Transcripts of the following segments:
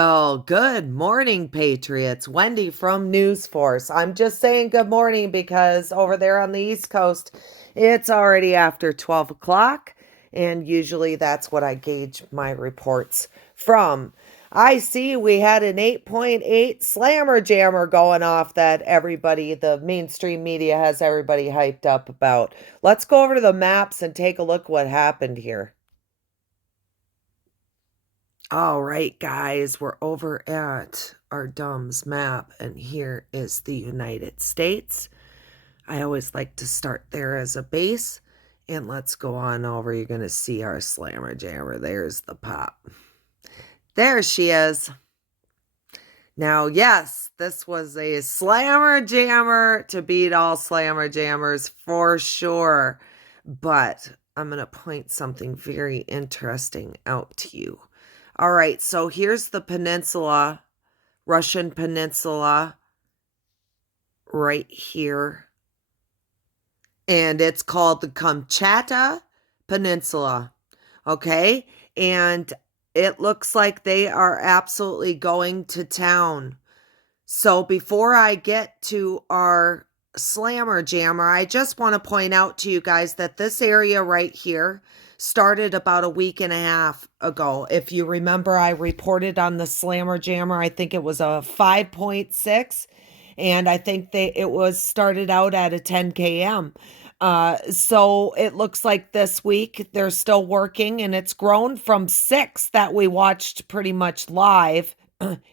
Oh, good morning, Patriots. Wendy from News Force. I'm just saying good morning because over there on the East Coast, it's already after 12 o'clock, and usually that's what I gauge my reports from. I see we had an 8.8 slammer jammer going off that everybody, the mainstream media, has everybody hyped up about. Let's go over to the maps and take a look what happened here. All right, guys, we're over at our DUMS map, and here is the United States. I always like to start there as a base, and let's go on over. You're going to see our slammer jammer. There's the pop. There she is. Now, yes, this was a slammer jammer to beat all slammer jammers for sure, but I'm going to point something very interesting out to you. All right, so here's the peninsula, Russian peninsula, right here. And it's called the Kamchatka Peninsula, okay? And it looks like they are absolutely going to town. So before I get to our slammer jammer, I just want to point out to you guys that this area right here started about a week and a half ago. If you remember, I reported on the slammer jammer. I think it was a 5.6, and I think it was started out at a 10 km. So it looks like this week they're still working, and it's grown from 6 that we watched pretty much live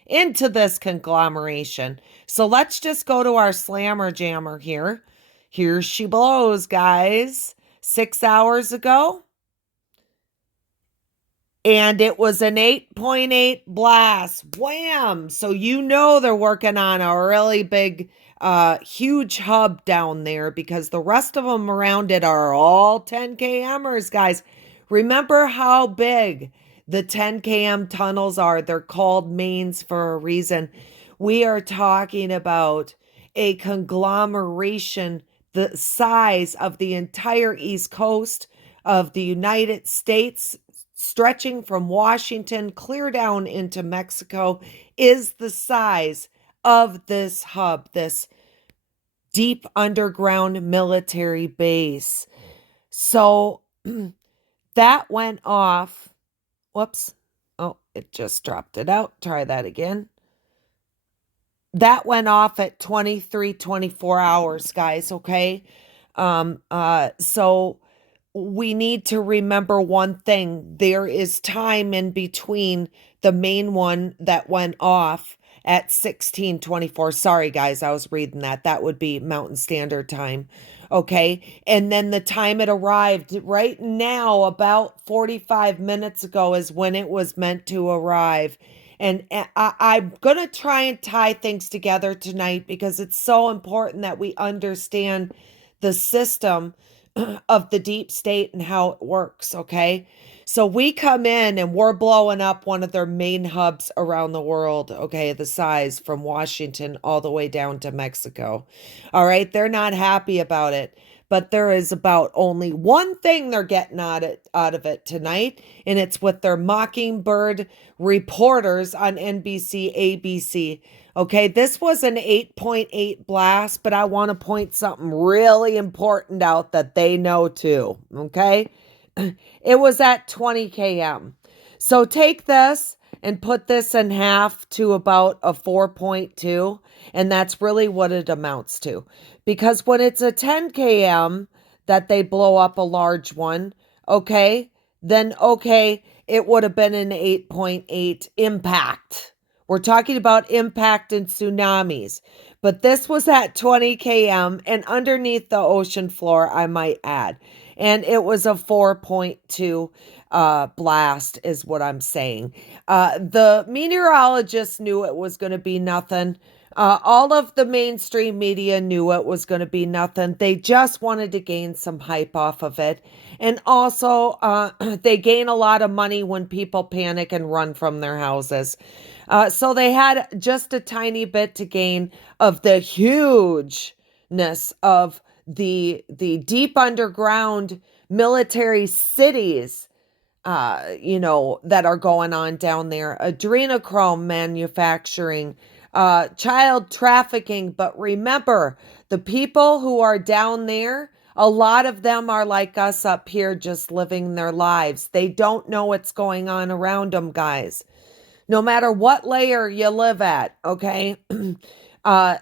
into this conglomeration. So let's just go to our slammer jammer here. Here she blows, guys. 6 hours ago. And it was an 8.8 blast. Wham! So you know they're working on a really big, huge hub down there because the rest of them around it are all 10 kmers, guys. Remember how big the 10 km tunnels are. They're called mains for a reason. We are talking about a conglomeration the size of the entire East Coast of the United States, stretching from Washington clear down into Mexico, is the size of this hub, this deep underground military base. So that went off. Whoops. Oh, it just dropped it out. Try that again. That went off at 24 hours, guys, okay? So we need to remember one thing. There is time in between the main one that went off at 16:24. Sorry, guys, I was reading that. That would be Mountain Standard Time. Okay. And then the time it arrived right now, about 45 minutes ago, is when it was meant to arrive. And I'm going to try and tie things together tonight because it's so important that we understand the system of the deep state and how it works, okay? So we come in and we're blowing up one of their main hubs around the world, okay, the size from Washington all the way down to Mexico. All right, they're not happy about it, but there is about only one thing they're getting out of it tonight, and it's with their Mockingbird reporters on NBC, ABC. Okay, this was an 8.8 blast, but I want to point something really important out that they know too. Okay, it was at 20 km. So take this and put this in half to about a 4.2, and that's really what it amounts to. Because when it's a 10 km that they blow up a large one, okay, then okay, it would have been an 8.8 impact. We're talking about impact and tsunamis. But this was at 20 km and underneath the ocean floor, I might add. And it was a 4.2 blast is what I'm saying. The meteorologists knew it was going to be nothing. All of the mainstream media knew it was going to be nothing. They just wanted to gain some hype off of it. And also, they gain a lot of money when people panic and run from their houses. So they had just a tiny bit to gain of the hugeness of the deep underground military cities that are going on down there. Adrenochrome manufacturing, child trafficking. But remember, the people who are down there, a lot of them are like us up here, just living their lives. They don't know what's going on around them, guys. No matter what layer you live at, okay?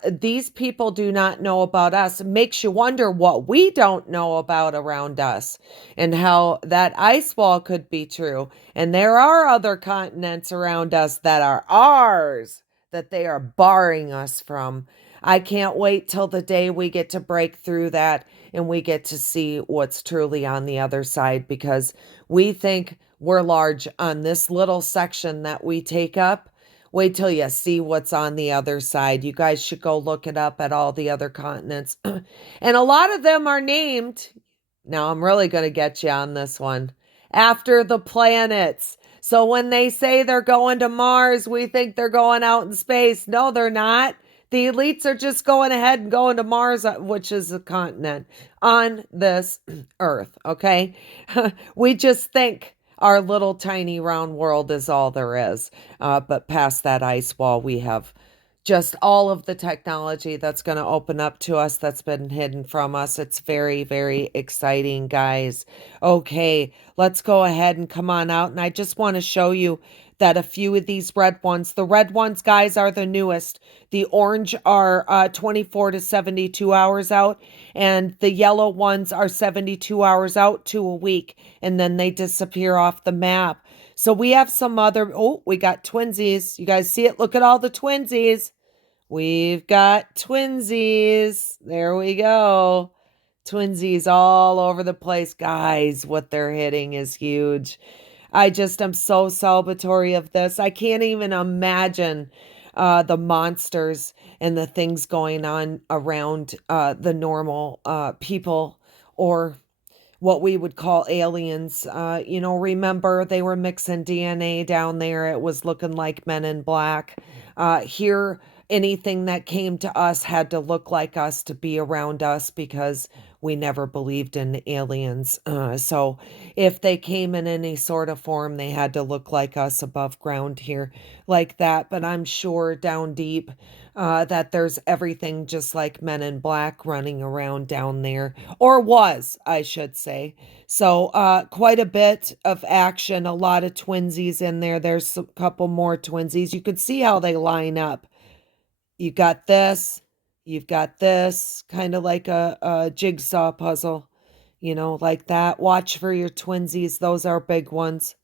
These people do not know about us. It makes you wonder what we don't know about around us and how that ice wall could be true. And there are other continents around us that are ours that they are barring us from. I can't wait till the day we get to break through that and we get to see what's truly on the other side, because we think we're large on this little section that we take up. Wait till you see what's on the other side. You guys should go look it up at all the other continents. And a lot of them are named. Now, I'm really going to get you on this one. After the planets. So when they say they're going to Mars, we think they're going out in space. No, they're not. The elites are just going ahead and going to Mars, which is a continent on this Earth, okay? We just think our little tiny round world is all there is. But past that ice wall, we have just all of the technology that's going to open up to us that's been hidden from us. It's very, very exciting, guys. Okay, let's go ahead and come on out. And I just want to show you that a few of these red ones, the red ones, guys, are the newest. The orange are 24 to 72 hours out, and the yellow ones are 72 hours out to a week, and then they disappear off the map. So we have some other, oh, we got twinsies. You guys see it? Look at all the twinsies. We've got twinsies. There we go. Twinsies all over the place. Guys, what they're hitting is huge. I just am so celebratory of this. I can't even imagine the monsters and the things going on around the normal people, or what we would call aliens. Remember they were mixing DNA down there. It was looking like Men in Black. Here, anything that came to us had to look like us to be around us, because we never believed in aliens. So if they came in any sort of form, they had to look like us above ground here like that. But I'm sure down deep that there's everything just like Men in Black running around down there, or was, I should say. So quite a bit of action, a lot of twinsies in there. There's a couple more twinsies. You could see how they line up. You got this, you've got this, kind of like a jigsaw puzzle, like that. Watch for your twinsies. Those are big ones.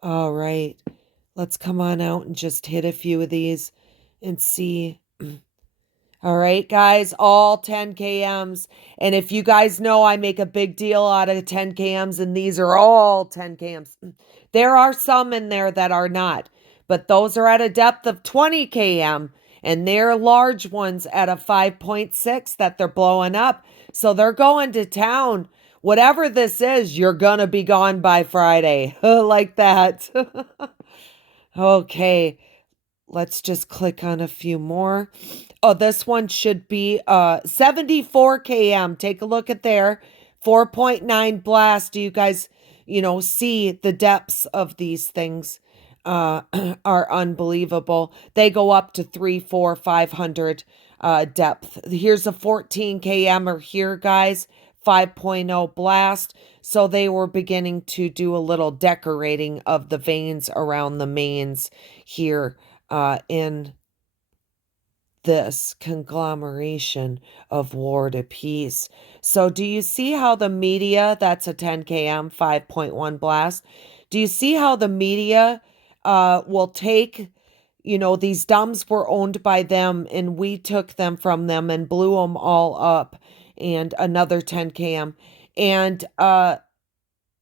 All right. Let's come on out and just hit a few of these and see. All right, guys, all 10 kms. And if you guys know, I make a big deal out of 10 kms, and these are all 10 kms. There are some in there that are not, but those are at a depth of 20 km, and they're large ones at a 5.6 that they're blowing up. So they're going to town. Whatever this is, you're going to be gone by Friday. Like that. Okay, let's just click on a few more. Oh, this one should be 74 km. Take a look at there. 4.9 blast. Do you guys, see the depths of these things are unbelievable. They go up to 3, 4, 500 depth. Here's a 14 km here, guys. 5.0 blast. So they were beginning to do a little decorating of the veins around the mains here in this conglomeration of war to peace. So do you see how the media, that's a 10 km 5.1 blast, do you see how the media will take, these dumps were owned by them, and we took them from them and blew them all up, and another 10 km, and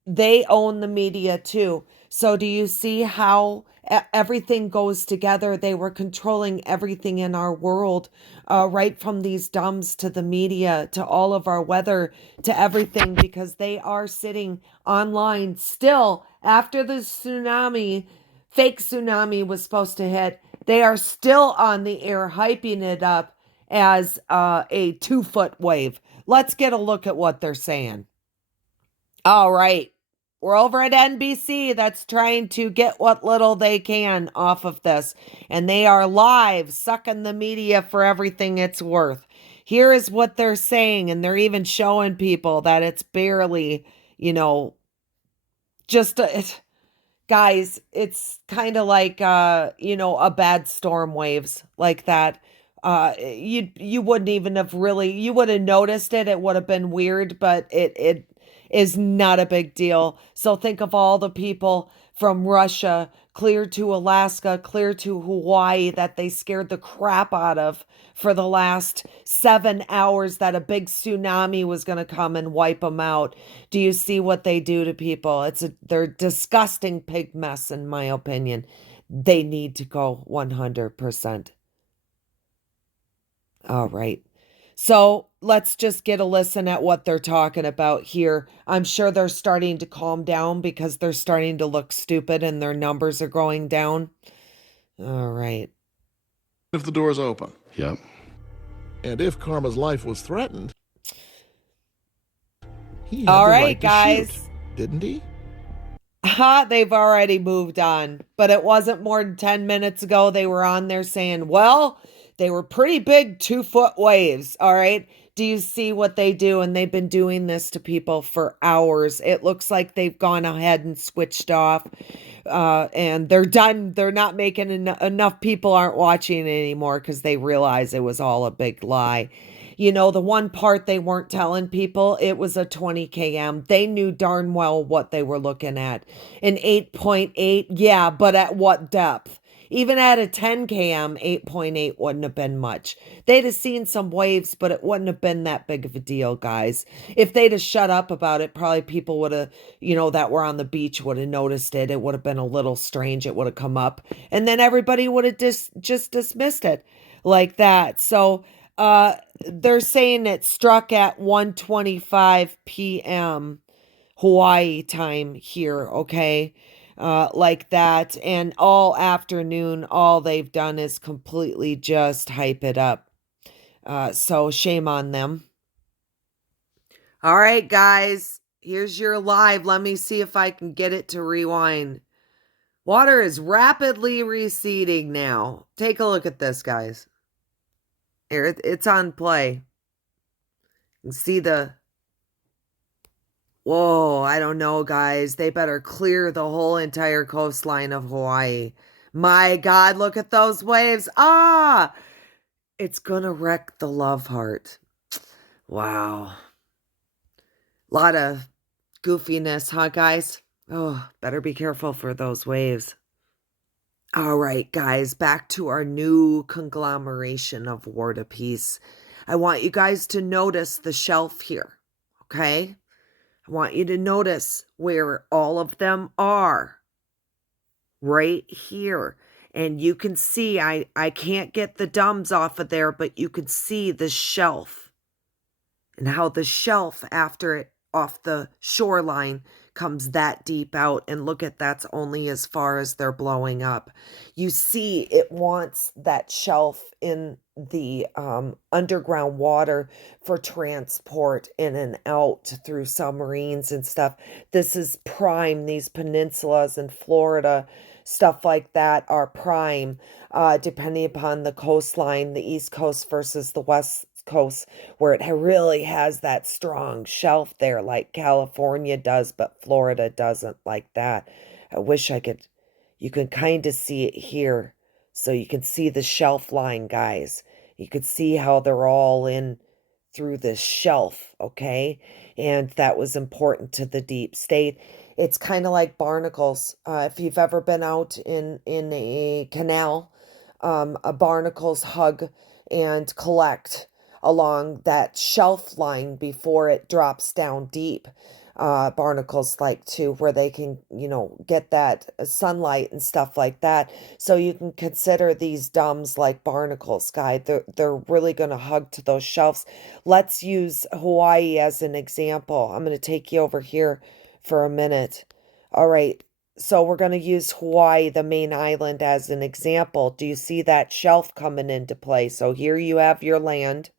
they own the media too. So do you see how everything goes together? They were controlling everything in our world, right from these dumbs to the media to all of our weather to everything, because they are sitting online still after the tsunami, fake tsunami was supposed to hit. They are still on the air hyping it up as a 2-foot wave. Let's get a look at what they're saying. All right. We're over at NBC that's trying to get what little they can off of this. And they are live, sucking the media for everything it's worth. Here is what they're saying. And they're even showing people that it's barely, just guys, it's kind of like a bad storm waves like that. You wouldn't even have really, you would have noticed it. It would have been weird, but it is not a big deal. So think of all the people from Russia clear to Alaska, clear to Hawaii that they scared the crap out of for the last 7 hours that a big tsunami was going to come and wipe them out. Do you see what they do to people? They're disgusting pig mess, in my opinion. They need to go 100%. All right. So let's just get a listen at what they're talking about here. I'm sure they're starting to calm down because they're starting to look stupid and their numbers are going down. All right. If the door's open. Yep. And if Karma's life was threatened, he had All the right, right to guys. shoot, didn't he? They've already moved on, but it wasn't more than 10 minutes ago they were on there saying, well, they were pretty big 2-foot waves. All right. Do you see what they do? And they've been doing this to people for hours. It looks like they've gone ahead and switched off. And they're done. They're not making enough people aren't watching it anymore because they realize it was all a big lie. The one part they weren't telling people, it was a 20 km. They knew darn well what they were looking at. An 8.8, yeah, but at what depth? Even at a 10 km, 8.8 wouldn't have been much. They'd have seen some waves, but it wouldn't have been that big of a deal, guys. If they'd have shut up about it, probably people would have, that were on the beach would have noticed it. It would have been a little strange. It would have come up. And then everybody would have just dismissed it like that. So, they're saying it struck at 1:25 p.m. Hawaii time here, okay? Like that. And all afternoon, all they've done is completely just hype it up. So shame on them. All right, guys, here's your live. Let me see if I can get it to rewind. Water is rapidly receding now. Take a look at this, guys. Here, it's on play. You can see whoa, I don't know, guys. They better clear the whole entire coastline of Hawaii. My God, look at those waves. Ah, it's gonna wreck the Love Heart. Wow. Lot of goofiness, huh, guys? Oh, better be careful for those waves. All right, guys, back to our new conglomeration of War to Peace. I want you guys to notice the shelf here, okay? I want you to notice where all of them are. Right here. And you can see, I can't get the dumbs off of there, but you can see the shelf. And how the shelf, after it off the shoreline, comes that deep out. And look at, that's only as far as they're blowing up. You see it wants that shelf in the underground water for transport in and out through submarines and stuff. This is prime. These peninsulas in Florida, stuff like that, are prime, depending upon the coastline, the East Coast versus the West Coast, where it really has that strong shelf there like California does, but Florida doesn't like that. I wish you can kind of see it here. So you can see the shelf line, guys. You could see how they're all in through the shelf, okay? And that was important to the deep state. It's kind of like barnacles. If you've ever been out in a canal, barnacles hug and collect along that shelf line before it drops down deep. Barnacles like to, where they can, get that sunlight and stuff like that. So you can consider these dumbs like barnacles, guy. They're really going to hug to those shelves. Let's use Hawaii as an example. I'm going to take you over here for a minute. All right. So we're going to use Hawaii, the main island, as an example. Do you see that shelf coming into play? So here you have your land.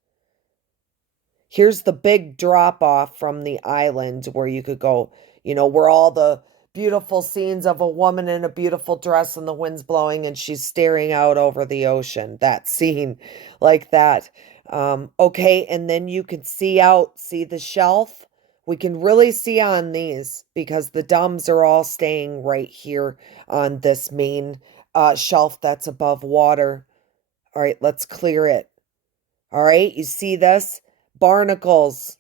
Here's the big drop off from the island where you could go, where all the beautiful scenes of a woman in a beautiful dress and the wind's blowing and she's staring out over the ocean. That scene like that. Okay, and then you can see the shelf. We can really see on these because the dumbs are all staying right here on this main shelf that's above water. All right, let's clear it. All right, you see this? Barnacles.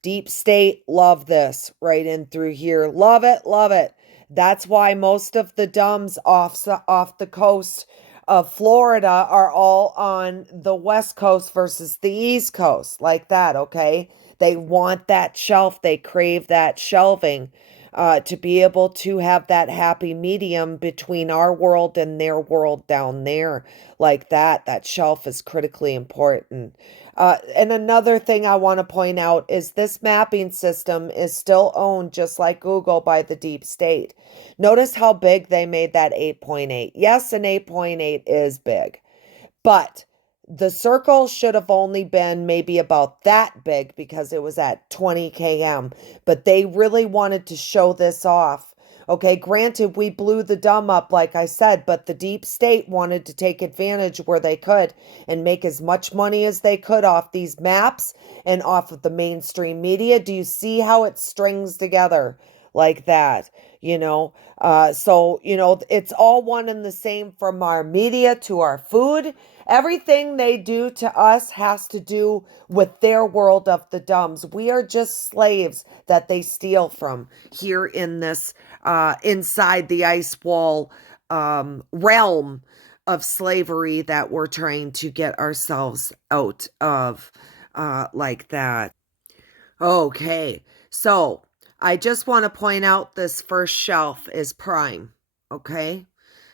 Deep state, love this right in through here. Love it, love it. That's why most of the dumbs off the coast of Florida are all on the west coast versus the east coast, like that, okay? They want that shelf, they crave that shelving to be able to have that happy medium between our world and their world down there, like that. That shelf is critically important. And another thing I want to point out is this mapping system is still owned, just like Google, by the deep state. Notice how big they made that 8.8. Yes, an 8.8 is big, but the circle should have only been maybe about that big because it was at 20 km. But they really wanted to show this off. Okay, granted, we blew the dumb up, like I said, but the deep state wanted to take advantage where they could and make as much money as they could off these maps and off of the mainstream media. Do you see how it strings together like that? So, it's all one and the same, from our media to our food. Everything they do to us has to do with their world of the dumbs. We are just slaves that they steal from here in this inside the ice wall realm of slavery that we're trying to get ourselves out of, like that. Okay, so I just want to point out this first shelf is prime. Okay,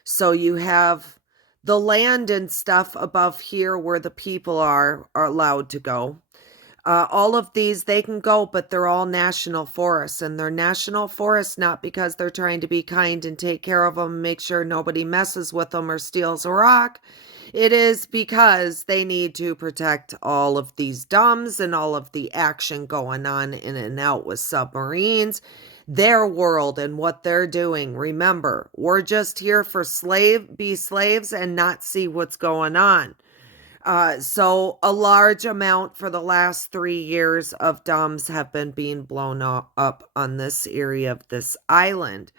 so you have the land and stuff above here where the people are allowed to go. All of these, they can go, but they're all national forests, and they're national forests not because they're trying to be kind and take care of them and make sure nobody messes with them or steals a rock. It is because they need to protect all of these dumbs and all of the action going on in and out with submarines, their world and what they're doing. Remember, we're just here for be slaves and not see what's going on. So a large amount for the last 3 years of dumbs have been being blown up on this area of this island.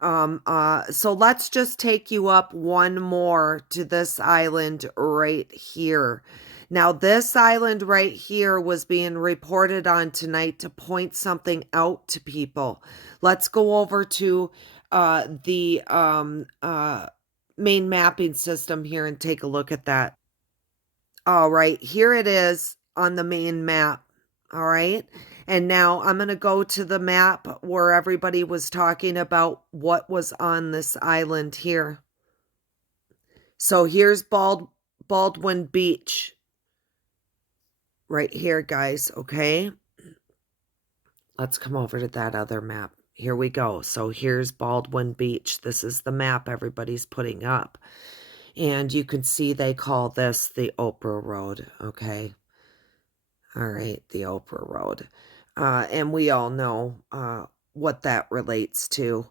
So let's just take you up one more to this island right here. Now, this island right here was being reported on tonight to point something out to people. Let's go over to the main mapping system here and take a look at that. All right, here it is on the main map. All right. And now I'm going to go to the map where everybody was talking about what was on this island here. So here's Baldwin Beach. Right here, guys. Okay. Let's come over to that other map. Here we go. So here's Baldwin Beach. This is the map everybody's putting up. And you can see they call this the Oprah Road, okay? All right, the Oprah Road. And we all know what that relates to.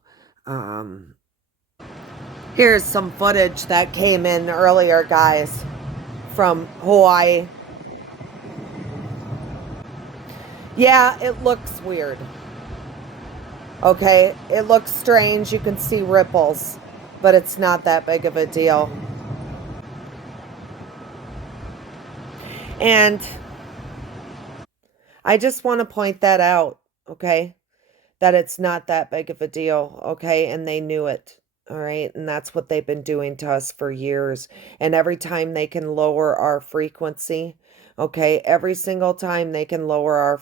Here's some footage that came in earlier, guys, from Hawaii. Yeah, it looks weird. Okay, it looks strange. You can see ripples, but it's not that big of a deal. And I just want to point that out, okay? That it's not that big of a deal, okay? And they knew it, all right? And that's what they've been doing to us for years. And every time they can lower our frequency, okay? Every single time they lower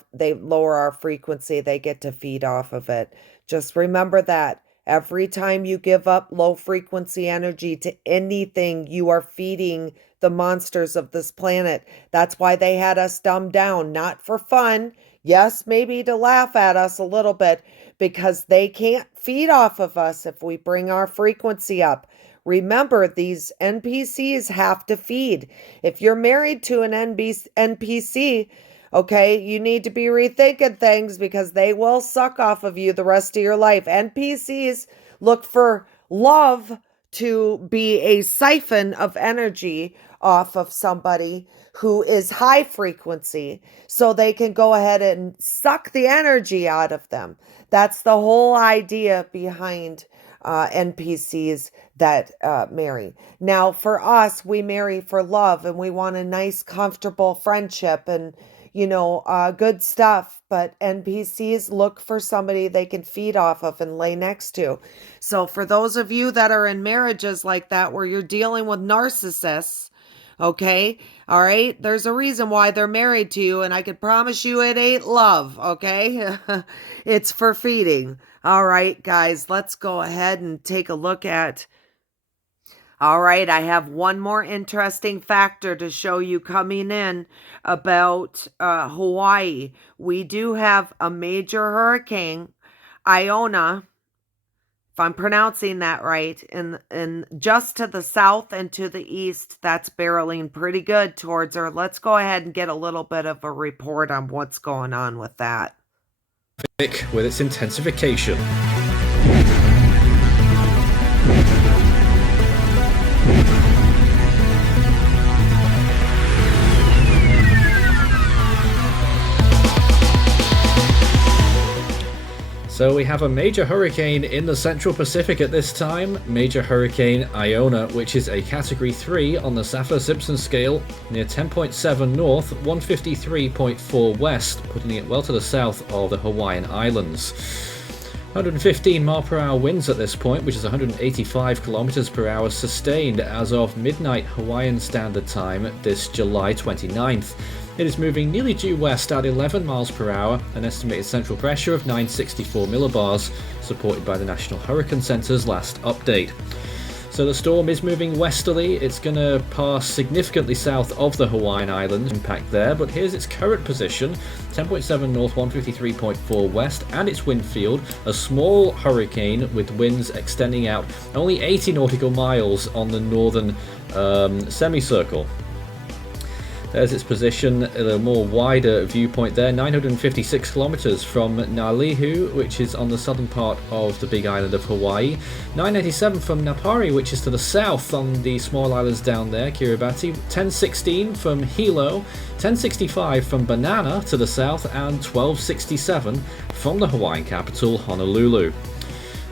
our frequency, they get to feed off of it. Just remember that. Every time you give up low frequency energy to anything, you are feeding the monsters of this planet. That's why they had us dumbed down, not for fun. Yes, maybe to laugh at us a little bit, because they can't feed off of us if we bring our frequency up. Remember, these NPCs have to feed. If you're married to an NPC, Okay, you need to be rethinking things because they will suck off of you the rest of your life. NPCs look for love to be a siphon of energy off of somebody who is high frequency so they can go ahead and suck the energy out of them. That's the whole idea behind NPCs that marry. Now, for us, we marry for love and we want a nice, comfortable friendship and, good stuff. But NPCs look for somebody they can feed off of and lay next to. So, for those of you that are in marriages like that where you're dealing with narcissists, okay, all right, there's a reason why they're married to you, and I can promise you it ain't love, okay? It's for feeding. All right, guys, let's go ahead and take a look at. All right, I have one more interesting factor to show you coming in about Hawaii. We do have a major hurricane, Iona, if I'm pronouncing that right, in just to the south and to the east, that's barreling pretty good towards her. Let's go ahead and get a little bit of a report on what's going on with that. With its intensification. So we have a major hurricane in the Central Pacific at this time, Major Hurricane Iona, which is a Category 3 on the Saffir-Simpson scale, near 10.7 north, 153.4 west, putting it well to the south of the Hawaiian Islands. 115 mile per hour winds at this point, which is 185 kilometers per hour sustained as of midnight Hawaiian Standard Time this July 29th. It is moving nearly due west at 11 miles per hour, an estimated central pressure of 964 millibars, supported by the National Hurricane Center's last update. So the storm is moving westerly. It's going to pass significantly south of the Hawaiian Islands, impact there, but here's its current position, 10.7 north, 153.4 west, and its wind field, a small hurricane with winds extending out only 80 nautical miles on the northern semicircle. There's its position, a more wider viewpoint there, 956 kilometers from Nalihu, which is on the southern part of the big island of Hawaii, 987 from Napari, which is to the south on the small islands down there, Kiribati, 1016 from Hilo, 1065 from Banana to the south, and 1267 from the Hawaiian capital, Honolulu.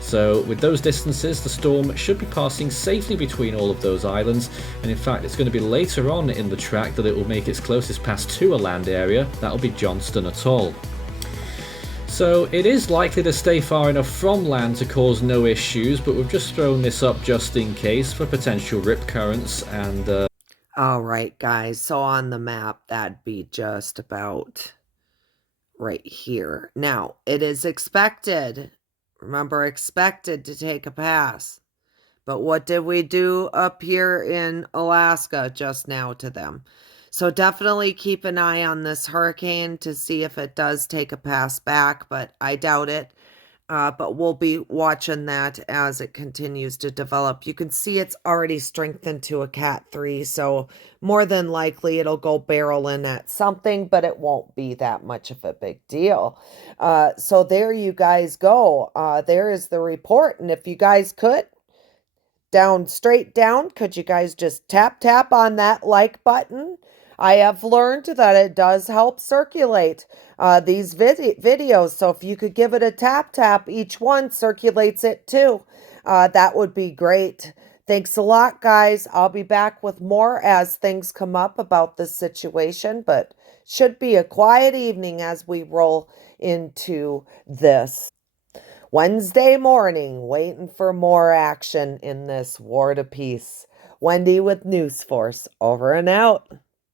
So with those distances, the storm should be passing safely between all of those islands, and in fact it's going to be later on in the track that it will make its closest pass to a land area. That'll be Johnston Atoll. So it is likely to stay far enough from land to cause no issues, but we've just thrown this up just in case for potential rip currents and... All right, guys, so on the map, that'd be just about right here. Now, it is expected... Remember, expected to take a pass. But what did we do up here in Alaska just now to them? So definitely keep an eye on this hurricane to see if it does take a pass back, but I doubt it. But we'll be watching that as it continues to develop. You can see it's already strengthened to a Cat 3, so more than likely it'll go barreling at something, but it won't be that much of a big deal. So there you guys go. There is the report, and if you guys could, straight down, could you guys just tap on that like button? I have learned that it does help circulate these videos. So if you could give it a tap, each one circulates it too. That would be great. Thanks a lot, guys. I'll be back with more as things come up about this situation, but should be a quiet evening as we roll into this Wednesday morning, waiting for more action in this war to peace. Wendy with News Force, over and out.